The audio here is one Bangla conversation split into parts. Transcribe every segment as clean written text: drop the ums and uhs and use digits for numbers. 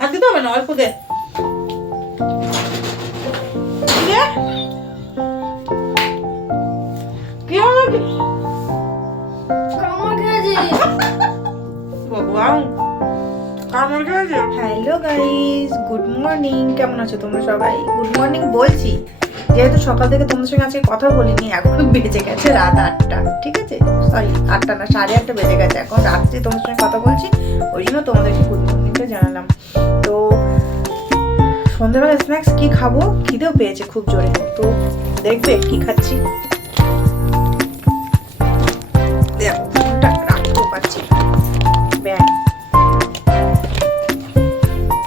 আর দিতে হবে না, অল্প দে। কি হলো কি? ভগবান, কামড় খেয়েছে। Hello guys, good morning. কেমন আছো তোমরা সবাই? গুড মর্নিং বলছি যেহেতু সকাল থেকে তোমাদের সঙ্গে আজকে কথা বলিনি। এখন বেজে গেছে রাত 8টা, ঠিক আছে? সরি, 8টা না, 8:30 বেজে গেছে। এখন রাত্রে তোমাদের সঙ্গে কথা বলছি, ওই জন্য তোমাদেরকে গুড মর্নিংটা জানালাম। তো সন্ধ্যাবেলা স্ন্যাক্স কি খাবো, খিদেও পেয়েছে খুব জোরে। তো দেখবে কি খাচ্ছি। দেখো ফোনটা রাখতেও পারছি ব্যাগ।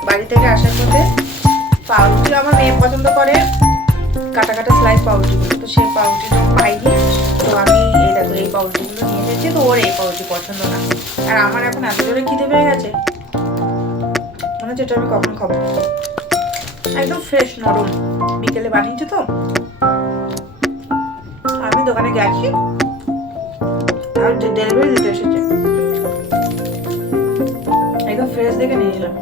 বাড়ি থেকে আসার পথে পাউরুটি আমার মেয়ে পছন্দ করে, কাটা কাটা স্লাইস পাউরুটিগুলো। তো সেই পাউরুটিটা পাইনি, তো আমি এই দেখো এই পাউরুটিগুলো নিয়ে এসেছি। তো ওর এই পাউরুটি পছন্দ না, আর আমার এখন এত জোরে খিদে পেয়ে গেছে, মনে হচ্ছে এটা আমি কখন খাবো। একদম ফ্রেশ নরম, বিকেলে বানিয়েছে। তো আমি দোকানে গেছি আর ডেলিভারি দিতে এসেছে, একদম ফ্রেশ দেখে নিয়ে এলাম।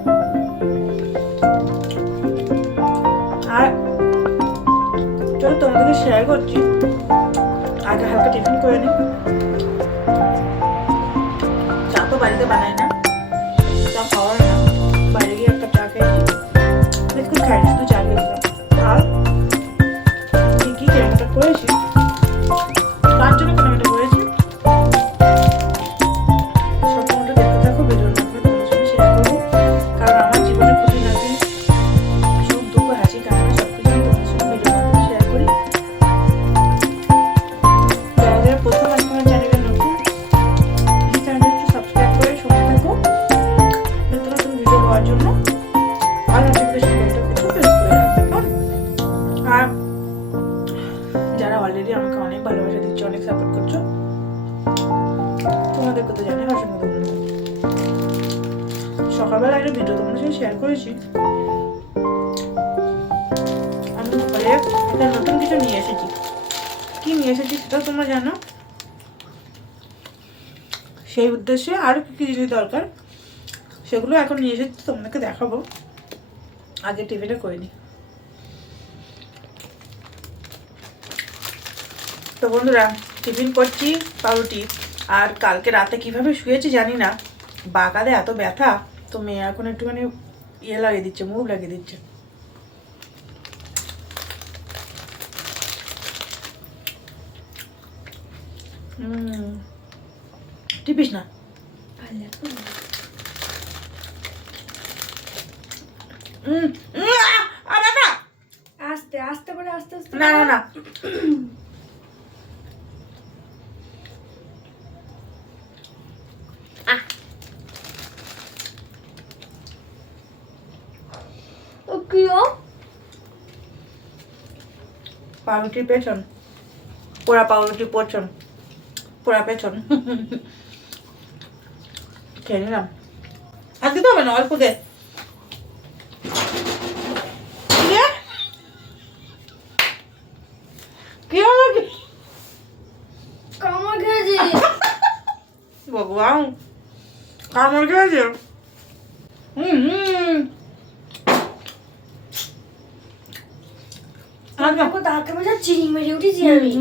আর চলো তোমাদেরকে শেয়ার করছি, আগে হালকা টিফিন করে নিই। চা তো বাড়িতে বানাই না, চা খাওয়ার না, বাইরে গিয়ে একটা চা খেয়েছি, বিস্কুট খাইনি, শুধু চা খেয়েছিলাম। আর কি কেনাকাটা করেছি, কার জন্য কেনাকাটা করেছি সম্পূর্ণটা দেখতে থাকো, ভিডিওর মাধ্যমে তোমাদের সঙ্গে শেয়ার করবো। কারণ আমার জীবনে খুবই নাকি সুখ দুঃখ হাসি কান্না সবকিছু আমি তোমাদের সঙ্গে ভিডিওর মাধ্যমে শেয়ার করি। যারা প্রথম আজ তোমার চ্যানেলে নতুন, প্লিজ চ্যানেলটা একটু সাবস্ক্রাইব করে সঙ্গে থাকো নতুন নতুন ভিডিও পাওয়ার জন্য। আর নোটিফিকেশন বেলটা কিন্তু প্রেস করে রাখবে। আর যারা অলরেডি আমাকে অনেক ভালোবাসা দিচ্ছ, অনেক সাপোর্ট করছো, তোমাদেরকে তো জানাই অসংখ্য ধন্যবাদ। সকালবেলা একটা ভিডিও তোমাদের সাথে শেয়ার করেছি, আমি ঘরে একটা নতুন কিছু নিয়ে এসেছি। কি নিয়ে এসেছি সেটা তোমরা জানো, সেই উদ্দেশ্যে আরও কি কি জিনিস দরকার সেগুলো এখন নিয়ে এসেছি, তোমাদেরকে দেখাবো। আগে টিভিটা করে নি। তো বন্ধুরা, টিফিন করছি পাউরুটি। আর কালকে রাতে কিভাবে শুয়েছি জানি না, বাগালে এত ব্যথা। তো মেয়ে এখন একটুখানি ইয়ে লাগিয়ে দিচ্ছে, মুভ লাগিয়ে দিচ্ছে। টিপিস না, আস্তে আস্তে করে, আস্তে আস্তে। না না না, পাউরুটির পেছন, পোড়া পাউরুটি পছন, পোড়া পেছন খেয়ে নিলাম। আর দিতে হবে না, অল্প দে। কি হলো কি? কামড় খেয়েছি। ভগবান, কামড় খেয়েছে। তাকে চিনি মেরে উঠেছি আমি।